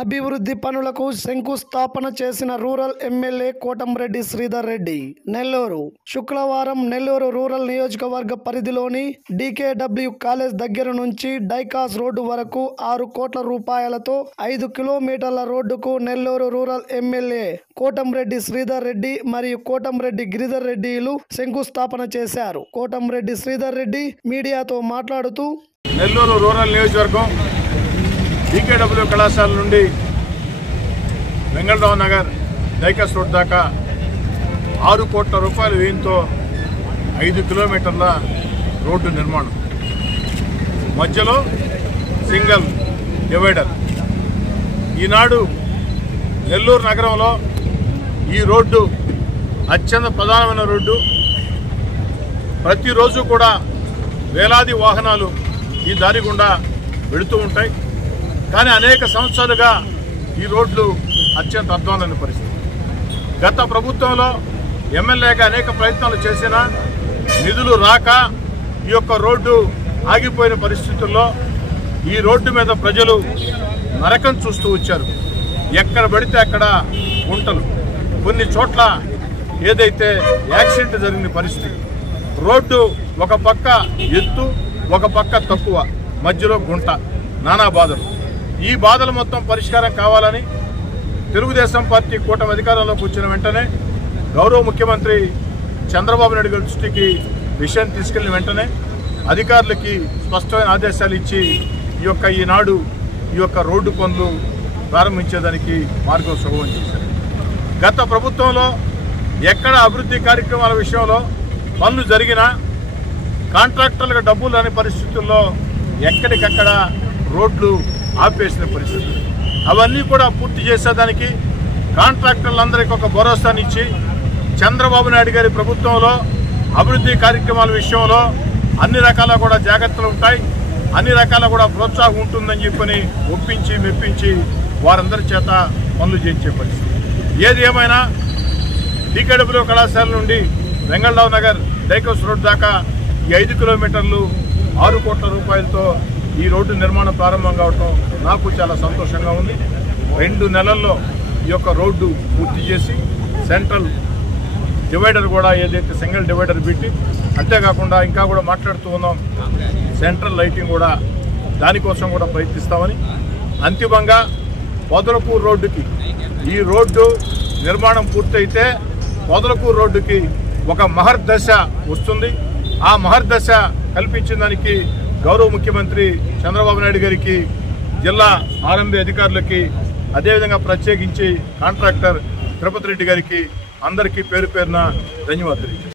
అభివృద్ధి పనులకు శంకుస్థాపన చేసిన రూరల్ ఎమ్మెల్యే కోటంరెడ్డి శ్రీధర్ రెడ్డి నెల్లూరు. శుక్రవారం నెల్లూరు రూరల్ నియోజకవర్గ పరిధిలోని డీకేడబ్ల్యూ కాలేజ్ దగ్గర నుంచి డైకాస్ రోడ్డు వరకు 6 కోట్ల రూపాయలతో 5 కిలోమీటర్ల రోడ్డుకు నెల్లూరు రూరల్ ఎమ్మెల్యే కోటంరెడ్డి శ్రీధర్ రెడ్డి మరియు కోటంరెడ్డి గిరిధర్ రెడ్డిలు శంకుస్థాపన చేశారు. కోటంరెడ్డి శ్రీధర్ రెడ్డి మీడియాతో మాట్లాడుతూ, నెల్లూరు రూరల్ నియోజకవర్గం డీకేడబ్ల్యూ కళాశాల నుండి వెంగళరావు నగర్ డైకాస్ రోడ్ దాకా 6 కోట్ల రూపాయల వ్యయంతో 5 కిలోమీటర్ల రోడ్డు నిర్మాణం, మధ్యలో సింగిల్ డివైడర్. ఈనాడు నెల్లూరు నగరంలో ఈ రోడ్డు అత్యంత ప్రధానమైన రోడ్డు. ప్రతిరోజు కూడా వేలాది వాహనాలు ఈ దారి గుండా వెళుతూ ఉంటాయి. కానీ అనేక సంవత్సరాలుగా ఈ రోడ్లు అత్యంత అధ్వానమైన పరిస్థితి. గత ప్రభుత్వంలో ఎమ్మెల్యేగా అనేక ప్రయత్నాలు చేసినా నిధులు రాక ఈ యొక్క రోడ్డు ఆగిపోయిన పరిస్థితుల్లో ఈ రోడ్డు మీద ప్రజలు నరకం చూస్తూ వచ్చారు. ఎక్కడ పడితే అక్కడ గుంటలు, కొన్ని చోట్ల ఏదైతే యాక్సిడెంట్ జరిగిన పరిస్థితి. రోడ్డు ఒక పక్క ఎత్తు, ఒక పక్క తక్కువ, మధ్యలో గుంట, నానా బాధలు. ఈ బాధలు మొత్తం పరిష్కారం కావాలని తెలుగుదేశం పార్టీ కూటమి అధికారంలోకి వచ్చిన వెంటనే గౌరవ ముఖ్యమంత్రి చంద్రబాబు నాయుడు గారి దృష్టికి విషయం తీసుకెళ్లిన వెంటనే అధికారులకి స్పష్టమైన ఆదేశాలు ఇచ్చి ఈనాడు ఈ యొక్క రోడ్డు పనులు ప్రారంభించేదానికి మార్గం సుగమం చేశారు. గత ప్రభుత్వంలో ఎక్కడ అభివృద్ధి కార్యక్రమాల విషయంలో పనులు జరిగినా కాంట్రాక్టర్లకు డబ్బులు రాని పరిస్థితుల్లో ఎక్కడికక్కడ రోడ్లు ఆపేసిన పరిస్థితి. అవన్నీ కూడా పూర్తి చేసేదానికి కాంట్రాక్టర్లందరికీ ఒక భరోసానిచ్చి చంద్రబాబు నాయుడు గారి ప్రభుత్వంలో అభివృద్ధి కార్యక్రమాల విషయంలో అన్ని రకాల కూడా జాగ్రత్తలు ఉంటాయి, అన్ని రకాల కూడా ప్రోత్సాహం ఉంటుందని చెప్పని ఒప్పించి మెప్పించి వారందరి చేత పనులు చేయించే పరిస్థితి. ఏది ఏమైనా డీకేడబ్ల్యూ కళాశాల నుండి వెంగళరావు నగర్ డైకాస్ రోడ్ దాకా ఈ 5 కిలోమీటర్లు 6 కోట్ల రూపాయలతో ఈ రోడ్డు నిర్మాణం ప్రారంభం కావటం నాకు చాలా సంతోషంగా ఉంది. 2 నెలల్లో ఈ యొక్క రోడ్డు పూర్తి చేసి సెంట్రల్ డివైడర్ కూడా ఏదైతే సింగిల్ డివైడర్ పెట్టి, అంతేకాకుండా ఇంకా కూడా మాట్లాడుతూ ఉన్నాం సెంట్రల్ లైటింగ్ కూడా, దానికోసం కూడా ప్రయత్నిస్తామని. అంతిమంగా పొదలకూరు రోడ్డుకి ఈ రోడ్డు నిర్మాణం పూర్తయితే పొదలకూరు రోడ్డుకి ఒక మహర్దశ వస్తుంది. ఆ మహర్దశ కల్పించిన దానికి గౌరవ ముఖ్యమంత్రి చంద్రబాబు నాయుడు గారికి, జిల్లా ఆర్ఎంబీ అధికారులకి, అదేవిధంగా ప్రత్యేకించి కాంట్రాక్టర్ తిరుపతి రెడ్డి గారికి అందరికీ పేరు పేరున ధన్యవాదాలు.